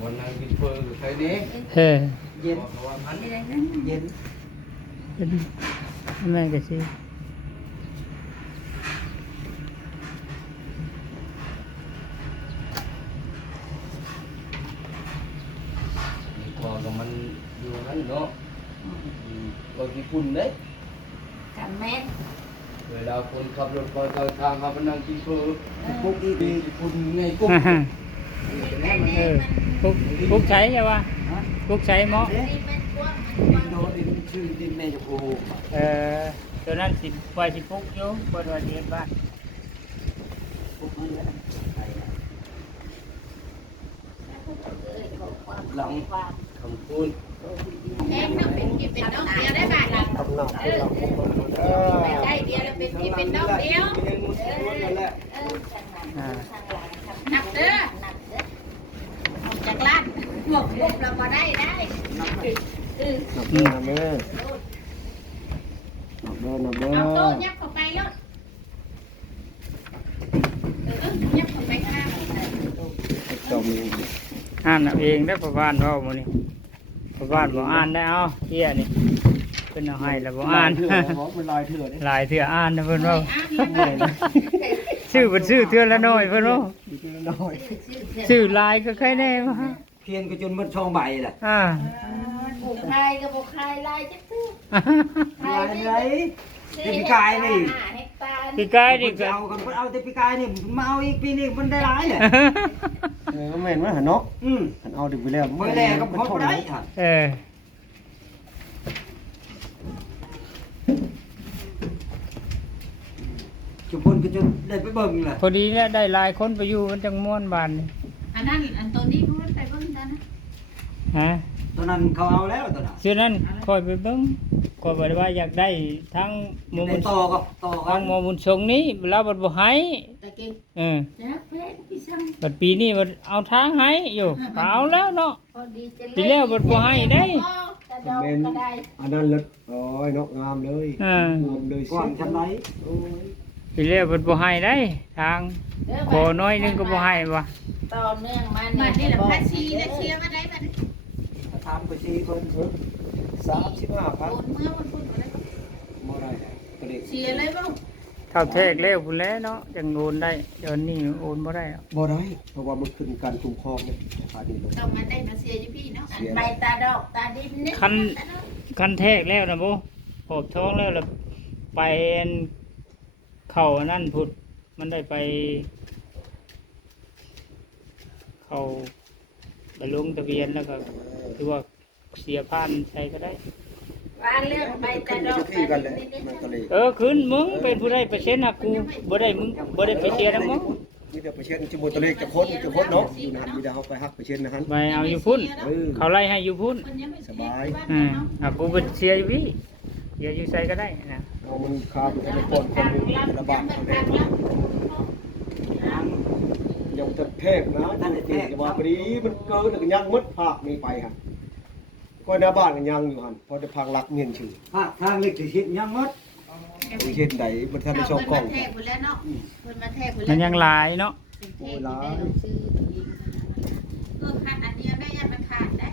บนนั่งกินเพื่อใครนี้ เฮ้ย เย็น เพราะว่ามัน เย็น แม่ก็สิ พอกับมันอยู่นั้นเนาะก็ญี่ปุ่นเด้ กันแม่น เวลาคนขับรถไปทางเขาไปนั่งกินเพื่อปุ๊กอีญี่ปุ่นไงกุ๊ก เออพุกใช้ใช่ป่ะพุกใช้เหมาะ นี่แม่นกว้างมันกว้าง โดนดินชื่อดินแม่จะโอ้ ตัวนั้นสิปล่อยสิพุกอยู่บนวันเดียนบ้าน พวกนั้นแหละ เอ้ยขอความ หลัง ความ คำพูด แห้งน้ำเป็นกินเป็นน้องเดียวได้บ้านเรา ทำหนัก ได้เดียวแล้วเป็นกินเป็นน้องเดียว มีเงินมุดนั่นแหละ เออจังหวะทางหลังทาง นับเด้อ หนักเด้อ ออกจากร้านหมกบุบเรามาได้ได้ นับเด้อนับเด้อนับเด้อ เอาโต๊ะยับเข้าไปแล้วยับเข้าไปข้าง จอม อ่านเอาเองได้ประบ้านเว่าหมื้นี้ประบ้านบ่อ่านได้เอาเฮียนี่เพิ่นเอาให้แล้วบ่อ่าน เถื่อมันลายเถื่อนี่ หลายเทื่ออ่านนะเพิ่นเว่า อ่านแล้ว ชื่อเพิ่นชื่อเทื่อละน้อยเพิ่นเว่า ดีขึ้นน้อย ชื่อหลายก็ใครแน่ว่า เพียนก็จนมันช่องใบแหละ อ่า บุกคายกับบุกคายลายจักตู้ ลายไรเป็นปีกายนี่ เฮกตาร์ พี่กายนี่ก็ เอากันเอาแต่ปีกายนี่มาเอาอีกปีนี้มันได้หลายเลยก็แม่นว่าหันเนาะหันเอาดึกไปแล้วเมื่อแรกก็พอได้ค่ะ เออ จุบนก็จนได้ไปเบิ่งแหละ พอดีเนี่ยได้หลายคนไปอยู่มันจังม่วนบานนี่ อันนั้นอันตัวนี้เขาไปเบิ่งกันนะ ฮะ ตอนนั้นเขาเอาแล้วตอนนั้น ชื่อนั้นคอยไปเบิ่งคอยบอกว่าอยากได้ทั้งหมู่ ได้ บุญ ต่อก็ต่อกั ทั้ น งหมู่บุญทรงนี้เราบัดบ่ให้ ตะกี้ เออ จะเพชรพี่ช่าง บัดปีนี้บัดเอาทางให้อยู่ก็เอาแล้วเนาะ พอดีจะ ปีแล้วบัดบ่ให้ได้ กระดองกระได อันนั้นเลยโอ้ยนกงามเลย เออง ามเลย ก่อนชั้นไหน โอ้ย ปีแล้วบัดบ่ให้ได้ ทางขอน้อยหนึงก็บ่ให้ว่ะ ต่อเนื่องมา บัดนี้แหละ บอก พัชชีและเชียร์มาได้บัดนี้ ถามไปซีคน 35,000 โอนเมื่อวันพุธอะไร บ่ได้ก็ได้ เชียร์เลยบ่ เท่าแทกแล้วพุ่นแหล้วเนาะจังโอนได้เดี๋ยวนี้โอนบ่ได้หรอก บ่ได้เพราะว่ามันขึ้นการคุ้มครองเนี่ยพาดีลง ต้องมาได้มาเชียร์อยู่พี่เนาะ อันใบตาดอกตาดินนี่ คันแทกแล้วนะบ่ขอบท้องแล้วล่ะไปอันเข้าอันนั่นพุดมันได้ไป เข้าไปลงทะเบียนแล้วก็ถือว่าเสียผ่านใช้ก็ได้ ว่าเรื่องใบตาดอก ที่ ตา กัน ดิ เลย นนี่ มันก็เลย คืนมึงเป็นผู้ได้เปอร์เซ็นต์หักกูบ่ได้มึงบ่ได้ไปเสียนำมึง มีแต่เปอร์เซ็นต์สมมุติตัวเลขจะคนเนาะอยู่นั่นมีแต่เฮาไปฮักเปอร์เซ็นต์นะฮั่น ไปเอาอยู่พุ่น เออ เขาไล่ให้อยู่พุ่น สบาย หักกูไปเสียอยู่พี่เสียอยู่ใส่ก็ได้นะ เอามันคาอยู่ในคนคนระบาดเขาแน่ยังจะเทพนะท่านเทพว่าพอดีมันเกินแล้วก็ยังมัดภาคนี้ไปฮะก็หน้าบ้านก็ยังอยู่หั่นพอจะพังรักเมียนชื่อ ภาคทางเล็กที่ชิดยังมด เฮ็ดไดมันทันได้ชอบกล้อง แทกหมดแล้วเนาะเพิ่นมาแทกหมดแล้ว มันยังหลายเนาะ โอ้ยหลายขาดอันเดียวได้ยันมันขาดได้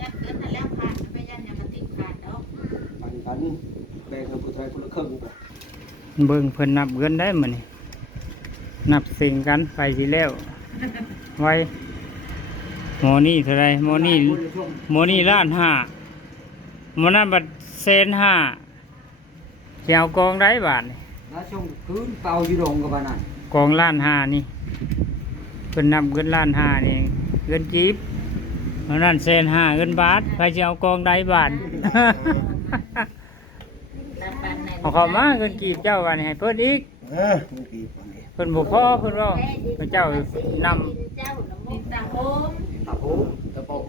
ยันเกินแต่แล้วขาดไปยันยังมาติดขาดเนาะ กันแบ่งกันผู้ชายคนละครึ่ง เบิ่งเพิ่นนับเงินได้มื้อนี้นับสิ่งกันไปสิแล้วไว้หมอนี่เท่าไรหมอนี่หมอนี่ล้านห้าหมอนั่นบัด150,000สิเอากองได้บาทนี่ แล้วช่วงคืนเป่าอยู่ดงกับบ้านนั้น กองล้านห้านี่เพิ่นนับเงินล้านห้านี่เงินจีบหมอนั่น150,000เงินบาทใครสิเอากองได้บาท เอาเข้ามาเงินกีบเจ้าว่านี่ให้เพิ่นอีก มันกี่ปานนี้ เพิ่นบ่พอเพิ่นว่าพระเจ้านำ เจ้าน้ำมุ ติ ก ดตาโฮม ตะโพตะโพก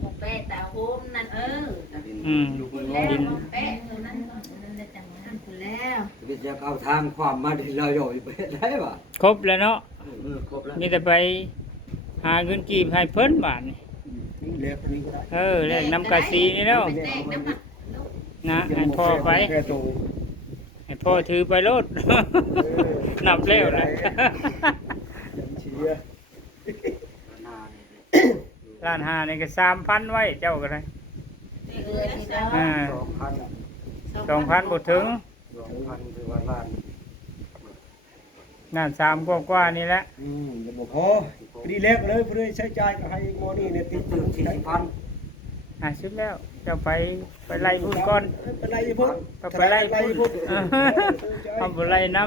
ผมแปะตาโฮมนั่นอยู่บน แล้ว ดิน แปะนั่นนั่นจังนั้นคุณแล้ว จะจะเอาทางความมาที่เราอยู่ไปได้ป่ะ ครบแล้วเนาะ ครบแล้ว มีแต่ไปหาเงินกีบให้เพิ่นบาทนี่ นี่เล็กนี่ก็ได้ แลกน้ำกะสีนี่แล้ว ไปแตกน้ำมัน นะให้พ่อไป แค่โต ให้พ่อถือไปโลด นับแล้วนะ เชียร์ นา ล้านห้านี่ก็3,000ไว้เจ้าก็ได้ เดือนที่แล้ว อ่า 2,000 2,000บ่ถึง 2,000คือว่าล้าน ล้าน3กว่าๆนี่แหละ จะบ่พอปีแรกเลยเพื่อใช้จ่ายก็ให้หมอนี่เนี่ยติด ตื่น 40,000 สุดแล้วเจ้าไปไล่พุ่นก่อน ไปไล่พุ่น ต้องไปไล่พุ่นเอาบ่ไล่น้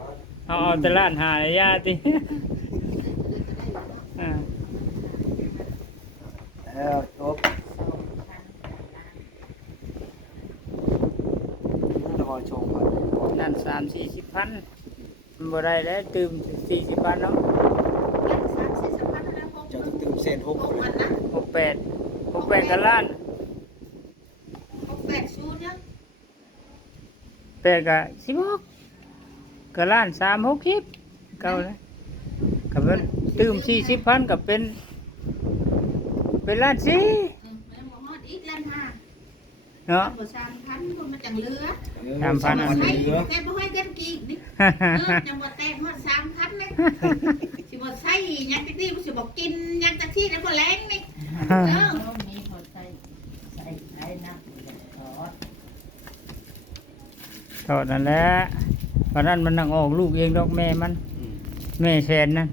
ำเอาแต่ล้านห้าให้ย่าติอ่า แล้วจบรอชมก่อน นั่น30-40,000มันบ่ได้แล้วตื่ม40,000เนาะ เจ้าต้องตื่นเส้น6 6,000นะ 68ก็ล้าน 68ชูเนี่ย 8ก็16ก็ล้าน360เก่าเลยก็เป็นตื่ม40,000ก็เป็นล้าน4 แล้วบ่ฮอดอีกล้านห้า เนาะ บ่3,000คนมันจังเหลือ 3,000 อันเหลือ แต่บ่ให้กันกี่นี่จังบ่แตกฮอด3,000เลยสิบ่ใส่หยังจักนี่สิบ่กินหยังจักที่แล้วบ่แรงนี่มีคนใส่น้ำทอด เท่านั้นแหละเพราะนั้นมันนั่งออกลูกเองดอกแม่มันแม่แสนนั่น